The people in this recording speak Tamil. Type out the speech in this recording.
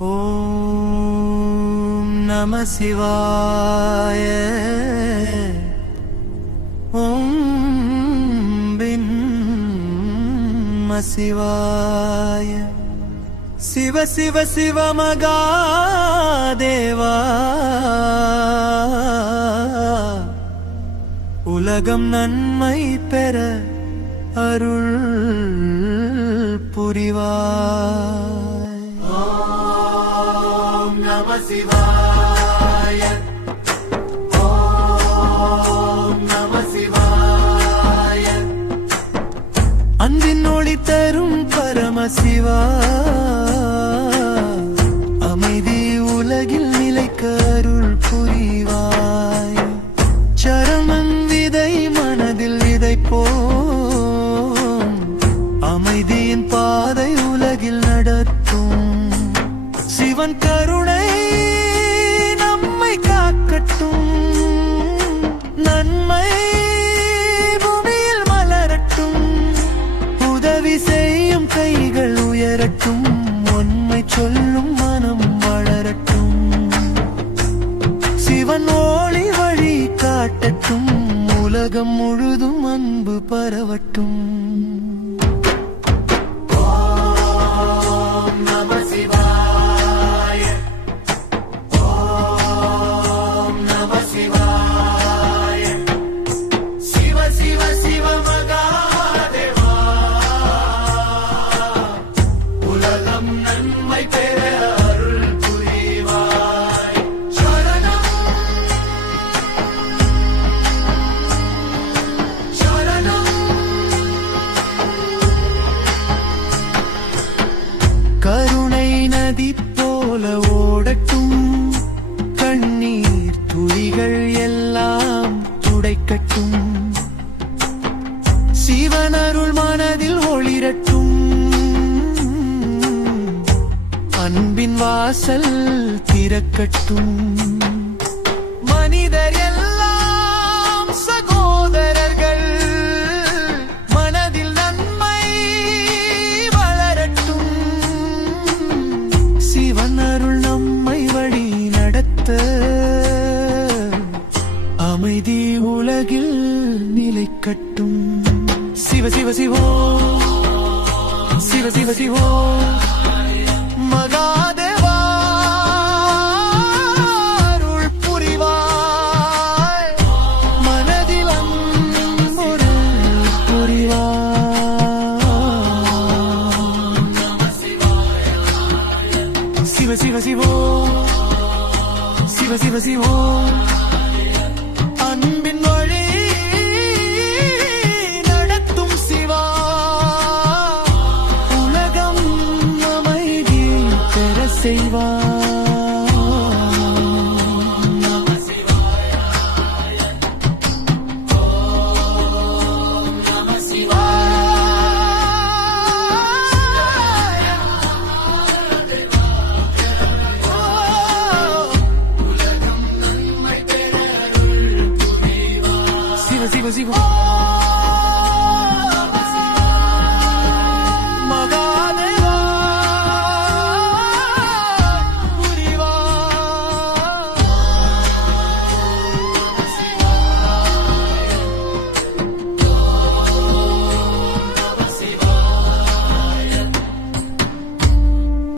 ஓம் நம சிவாய. ஓம் பின்ம சிவாய. சிவ சிவ சிவ மகாதேவா, உலகம் நன்மை பெற அருள் புரிவாய். ஓம் நம சிவாய. ஓம் நம சிவாய. அன்பின் ஒளி தரும் பரமசிவா, அமைதி உலகில் நிலைக்க அருள் புரிவாய். சரமன் விதை மனதில் விதைப்போம், அமைதியின் பாதை உலகில் நடத்தும். சிவன் கருணை நம்மை காக்கட்டும், நன்மை பூமியில் மலரட்டும். உதவி செய்யும் கைகள் உயரட்டும், உண்மை சொல்லும் மனம் வளரட்டும். சிவன் ஒளி வழி காட்டட்டும், உலகம் முழுதும் அன்பு பரவட்டும். ஓம் நம சிவாய. ஓம் நம சிவாய. சிவ சிவ சிவ மகாதேவா, உலகம் நன்மை பெற அருள் புரிவாய். சரணம் சரணம். கருணை நதி போல ஓடட்டும், கண்ணீர் துளிகள் எல்லாம் துடைக்கட்டும். சிவனருள் மனதில் ஒளிரட்டும், அன்பின் வாசல் திறக்கட்டும். மனிதர் எல்லாம் சகோதரர்கள், மனதில் நன்மை வளரட்டும். சிவன் அருள் நம்மை வழி நடத்த, அமைதி உலகில் நிலைக்கட்டும். சிவ சிவ சிவோ, சிவ சிவ சிவோ மகாதேவா, அருள் புரிவாய். மனதில் அன்புரு புரிவாய். சிவ சிவ சிவோ, சிவ சிவ சிவோ, அன்பின் வழி நடத்தும் சிவா. உலகம் அமைதி பெற செய்வார்.